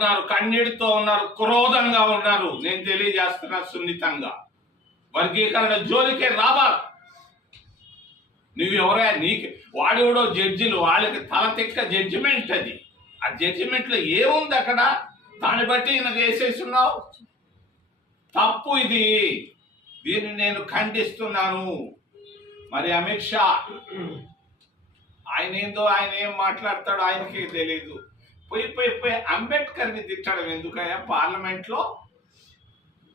ఉన్నారు కన్నీటితో ఉన్నారు క్రోధంగా ఉన్నారు. నేను తెలియజేస్తున్నా సున్నితంగా. వర్గీకరణ జోలికే రాబా నువ్వు ఎవరా నీకు వాడెవడో జడ్జిలు వాళ్ళకి తల తిక్క జడ్జిమెంట్ అది. ఆ జడ్జిమెంట్లో ఏముంది అక్కడ? దాన్ని బట్టి ఈయన వేసేస్తున్నావు. తప్పు ఇది. దీన్ని నేను ఖండిస్తున్నాను. మరి అమిత్ షా ఆయన ఏందో ఆయన ఏం మాట్లాడతాడో ఆయనకి తెలియదు పోయి పోయి పోయి అంబేద్కర్ని తిట్టడం ఎందుకయ్యా? పార్లమెంట్లో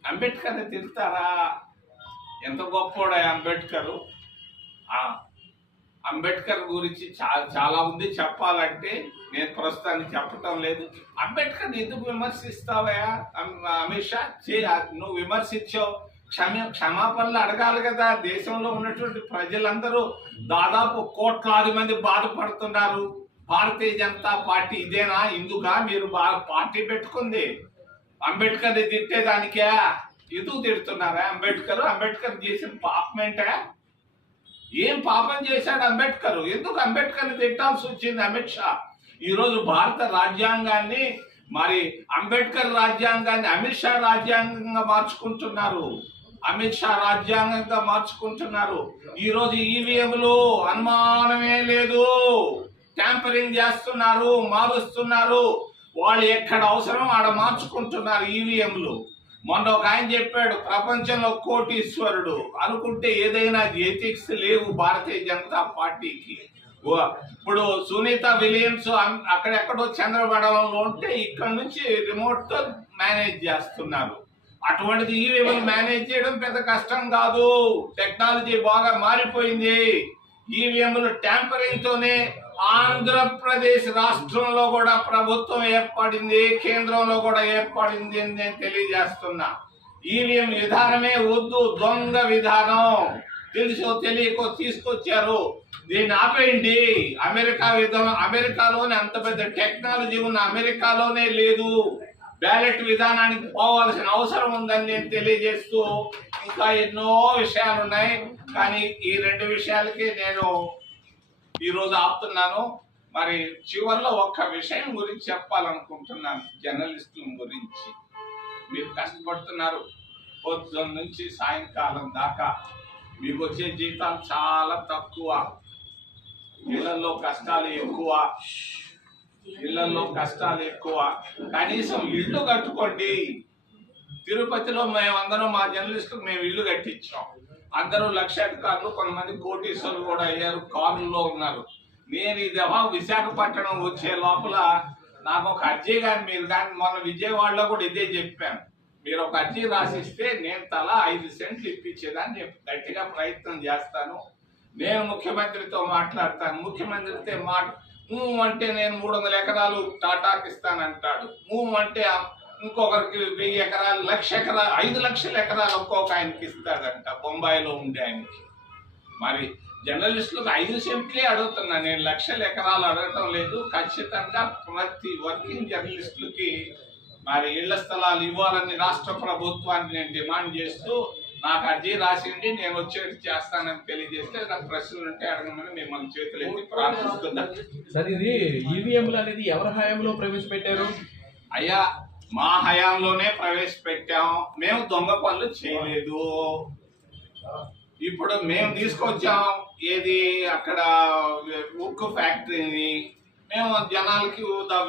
అంబేద్కర్ని తిడతారా? ఎంత గొప్పోడా అంబేద్కర్? అంబేద్కర్ గురించి చాలా చాలా ఉంది చెప్పాలంటే. నేను ప్రస్తుతానికి చెప్పటం లేదు. అంబేద్కర్ని ఎందుకు విమర్శిస్తావయ్యా? అమిత్ షా? చే నువ్వు విమర్శించావు. క్షమ క్షమాపణలు అడగాలి కదా. దేశంలో ఉన్నటువంటి ప్రజలందరూ దాదాపు కోట్లాది మంది బాధపడుతున్నారు. భారతీయ జనతా పార్టీ ఇదేనా? ఇందుక? మీరు పార్టీ పెట్టుకుంది. అంబేద్కర్ తిట్టేదానికే? ఎందుకు తిడుతున్నారా అంబేద్కర్? అంబేద్కర్ చేసిన పాపం ఏంటా? ఏం పాపం చేశాడు అంబేద్కర్? ఎందుకు అంబేద్కర్ తిట్టాల్సి వచ్చింది అమిత్ షా? ఈరోజు భారత రాజ్యాంగాన్ని మరి అంబేద్కర్ రాజ్యాంగాన్ని అమిత్ షా రాజ్యాంగంగా మార్చుకుంటున్నారు. అమిత్ షా రాజ్యాంగంగా మార్చుకుంటున్నారు. ఈరోజు ఈవీఎంలు అనుమానమే లేదు. ట్యాంపరింగ్ చేస్తున్నారు మారుస్తున్నారు. వాళ్ళు ఎక్కడ అవసరం ఆడ మార్చుకుంటున్నారు ఈవీఎంలు మొన్న ఒక ఆయన చెప్పాడు ప్రపంచంలో కోటీశ్వరుడు. అనుకుంటే ఏదైనా ఎథిక్స్ లేవు భారతీయ జనతా పార్టీకి. ఇప్పుడు సునీత విలియమ్స్ అక్కడెక్కడో చంద్రబడంలో ఉంటే ఇక్కడ నుంచి రిమోట్తో మేనేజ్ చేస్తున్నారు. అటువంటిది ఈవీఎంలు మేనేజ్ చేయడం పెద్ద కష్టం కాదు. టెక్నాలజీ బాగా మారిపోయింది. ఈవీఎంలు ట్యాంపరింగ్తోనే ఆంధ్రప్రదేశ్ రాష్ట్రంలో కూడా ప్రభుత్వం ఏర్పడింది కేంద్రంలో కూడా ఏర్పడింది అని నేను తెలియజేస్తున్నా. ఈవీఎం విధానమే వద్దు దొంగ విధానం. తెలుసో తెలియకో తీసుకొచ్చారు. దీన్ని ఆపేయండి. అమెరికా విధానం అమెరికాలోనే అంత పెద్ద టెక్నాలజీ ఉన్న అమెరికాలోనే లేదు. బ్యాలెట్ విధానానికి పోవాల్సిన అవసరం ఉందని నేను తెలియజేస్తూ ఇంకా ఎన్నో విషయాలు ఉన్నాయి కానీ ఈ రెండు విషయాలకి నేను ఈ రోజు ఆపుతున్నాను. మరి చివరిలో ఒక్క విషయం గురించి చెప్పాలనుకుంటున్నాను జర్నలిస్టుల గురించి. మీరు కష్టపడుతున్నారు. పొద్దున్న నుంచి సాయంకాలం దాకా మీకు వచ్చే జీతాలు చాలా తక్కువ. ఇళ్ళలో కష్టాలు ఎక్కువ. ఇళ్ళలో కష్టాలు ఎక్కువ. కనీసం ఇల్లు కట్టుకోండి. తిరుపతిలో మేమందరం మా జర్నలిస్టులకు మేము ఇల్లు కట్టించాం. అందరూ లక్షాధికారులు కొంతమంది కోటీశ్వరులు కూడా అయ్యారు కారుల్లో ఉన్నారు. నేను ఈ దఫా విశాఖపట్నం వచ్చే లోపల నాకు ఒక అర్జీ కానీ మీరు కానీ మొన్న విజయవాడలో కూడా ఇదే చెప్పాను. మీరు ఒక అర్జీ రాసిస్తే నేను తల ఐదు సెంట్లు ఇప్పించేదాన్ని నేను గట్టిగా ప్రయత్నం చేస్తాను. నేను ముఖ్యమంత్రితో మాట్లాడతాను. ముఖ్యమంత్రితో మా మూవ్ అంటే నేను మూడు వందల ఎకరాలు టాటాకి ఇస్తానంటాడు. మూవ్ అంటే ఇంకొకరికి వెయ్యి ఎకరాలు లక్ష ఎకరాలు ఐదు లక్షల ఎకరాలు ఒక్కొక్క ఆయనకి ఇస్తాడంట. బొంబాయిలో ఉండే ఆయనకి. మరి జర్నలిస్టులకు ఐదు సెంట్లే అడుగుతున్నా. నేను లక్షల ఎకరాలు అడగటం లేదు. ఖచ్చితంగా ప్రతి వర్కింగ్ జర్నలిస్టులకి మరి ఇళ్ళ స్థలాలు ఇవ్వాలని రాష్ట్ర ప్రభుత్వాన్ని నేను డిమాండ్ చేస్తూ నాకు అర్జీ రాసిండి నేను వచ్చేటి చేస్తానని తెలియజేస్తే నాకు ప్రశ్నలు ఉంటే అడగమని మిమ్మల్ని చేతులు ఎత్తి ప్రార్థిస్తున్నా. సార్ ఇది ఈవీఎంలు అనేది ఎవరి హయాంలో ప్రవేశపెట్టారు? అయ్యా మా హయాంలోనే ప్రవేశపెట్టాం. మేము దొంగ పనులు చేయలేదు. ఇప్పుడు మేము తీసుకొచ్చాం. ఏది? అక్కడ ఉక్కు ఫ్యాక్టరీని. మేము జనాలకి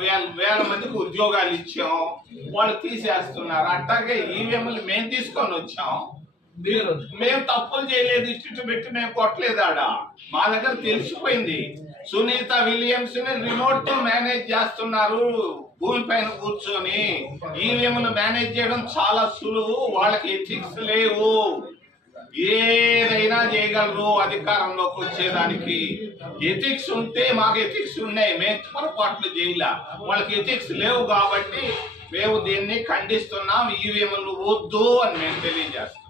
వేల వేల మందికి ఉద్యోగాలు ఇచ్చాం. వాళ్ళు తీసేస్తున్నారు. అట్లాగే ఈవీఎంలు మేము తీసుకొని వచ్చాం. మీరు మేము తప్పులు చేయలేదు ఇటు పెట్టి మేము కొట్టలేదు ఆడ. మా దగ్గర తెలిసిపోయింది. సునీత విలియమ్స్ని రిమోట్తో మేనేజ్ చేస్తున్నారు. భూమి పైన కూర్చొని ఈవీఎంలు మేనేజ్ చేయడం చాలా సులువు. వాళ్ళకి ఎథిక్స్ లేవు. ఏదైనా చేయగలరు అధికారంలోకి వచ్చేదానికి. ఎథిక్స్ ఉంటే మాకు ఎథిక్స్ ఉన్నాయి. మేము పొరపాట్లు చేయలే వాళ్ళకి ఎథిక్స్ లేవు కాబట్టి మేము దీన్ని ఖండిస్తున్నాం. ఈవీఎంలు వద్దు అని మేము తెలియజేస్తాం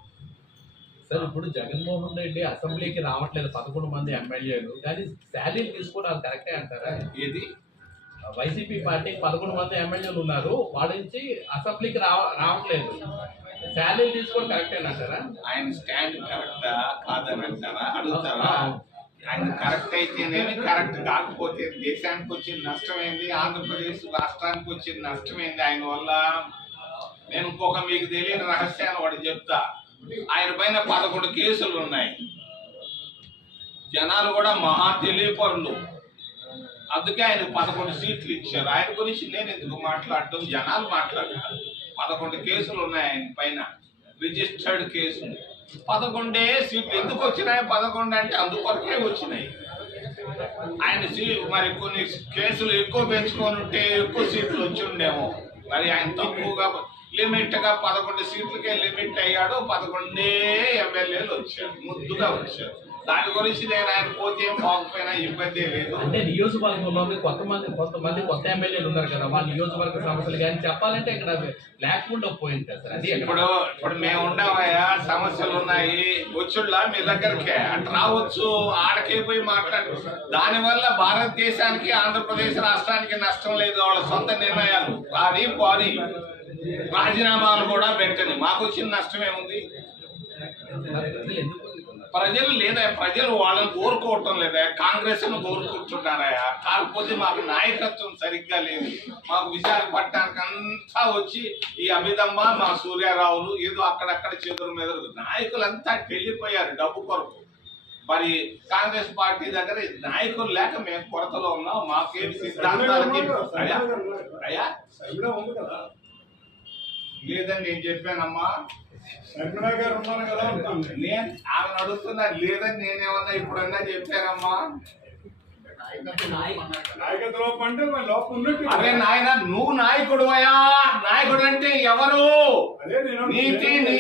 సార్ ఇప్పుడు జగన్మోహన్ రెడ్డి అసెంబ్లీకి రావట్లేదు పదకొండు మంది ఎమ్మెల్యేలు. కానీ శాలరీలు తీసుకోవడం అది కరెక్టే అంటారా? ఇది వైసీపీ పార్టీ పదకొండు మంది ఎమ్మెల్యేలు ఉన్నారు వాళ్ళ నుంచి అసెంబ్లీకి రావ రావట్లేదు. శాలరీలు తీసుకోవడం కరెక్టే అంటారా? ఆయన స్టాండ్ కరెక్టా కాదని అంటారా అడుగుతారా ఆయన కరెక్ట్ అయితేనేమి కరెక్ట్ కాకపోతే దేశానికి వచ్చిన నష్టం ఏంది ఆంధ్రప్రదేశ్ రాష్ట్రానికి వచ్చిన నష్టం ఏంది ఆయన వల్ల నేను ఇంకొక మీకు తెలియని రహస్యాన్ని వాడు చెప్తా. ఆయన పైన పదకొండు కేసులు ఉన్నాయి. జనాలు కూడా మహా తెలియపరులు. అందుకే ఆయన పదకొండు సీట్లు ఇచ్చారు. ఆయన గురించి నేను ఎందుకు మాట్లాడటం జనాలు మాట్లాడతారు. పదకొండు కేసులు ఉన్నాయి ఆయన పైన. రిజిస్టర్డ్ కేసులు. పదకొండే సీట్లు. ఎందుకు వచ్చినాయి? పదకొండు అంటే అందుకొరకే వచ్చినాయి. ఆయన సీ మరి కొన్ని కేసులు ఎక్కువ పెంచుకొని ఉంటే ఎక్కువ సీట్లు వచ్చి ఉండేమో. మరి ఆయన తక్కువగా లిమిట్గా పదకొండు సీట్లకే లిమిట్ అయ్యాడు పదకొండే ఎమ్మెల్యేలు వచ్చారు ముద్దుగా వచ్చారు. దాని గురించి నేను ఆయన పోతే ఏం పోకపోయినా ఇబ్బంది లేదు. అంటే నియోజకవర్గంలో కొంతమంది కొంతమంది కొత్త ఎమ్మెల్యేలు ఉన్నారు కదా వాళ్ళ నియోజకవర్గ సమస్యలు కానీ చెప్పాలంటే ఇక్కడ లేకుండా పోయింది సార్. అది ఇప్పుడు ఇప్పుడు మేము ఉండవయ్యా సమస్యలు ఉన్నాయి. వచ్చుళ్ళ మీ దగ్గరకే అటు రావచ్చు ఆడకే పోయి మాట్లాడు. దానివల్ల భారతదేశానికి ఆంధ్రప్రదేశ్ రాష్ట్రానికి నష్టం లేదు వాళ్ళ సొంత నిర్ణయాలు. కానీ పోని రాజీనామాలు కూడా పెట్టని. మాకు వచ్చిన నష్టం ఏముంది? ప్రజలు లేదా ప్రజలు వాళ్ళని కోరుకోవటం లేదా కాంగ్రెస్ను కోరుకుంటున్నారా కాకపోతే మాకు నాయకత్వం సరిగ్గా లేదు. మాకు విశాఖపట్నానికి అంతా వచ్చి ఈ అమితమ్మ మా సూర్యారావులు ఏదో అక్కడక్కడ చేతుల మీద నాయకులంతా వెళ్ళిపోయారు డబ్బు కొరకు. మరి కాంగ్రెస్ పార్టీ దగ్గర నాయకులు లేక మేము కొరతలో ఉన్నాం. మాకేం సిద్ధాంతాలకి అయ్యా అయ్యా శర్మిల ఉంది కదా లేదని నేను చెప్పానమ్మా? శర్మిల గారు ఉన్నారు కదా నేను. ఆమె అడుగుతున్నా లేదని నేనేమన్నా ఇప్పుడన్నా చెప్పానమ్మా? నాయకత్వం అంటే మరి లోపల ఉన్నట్టు అరే నాయన నువ్వు నాయకుడు నాయకుడు అంటే ఎవరు? అదే నేను నీతి నీతి.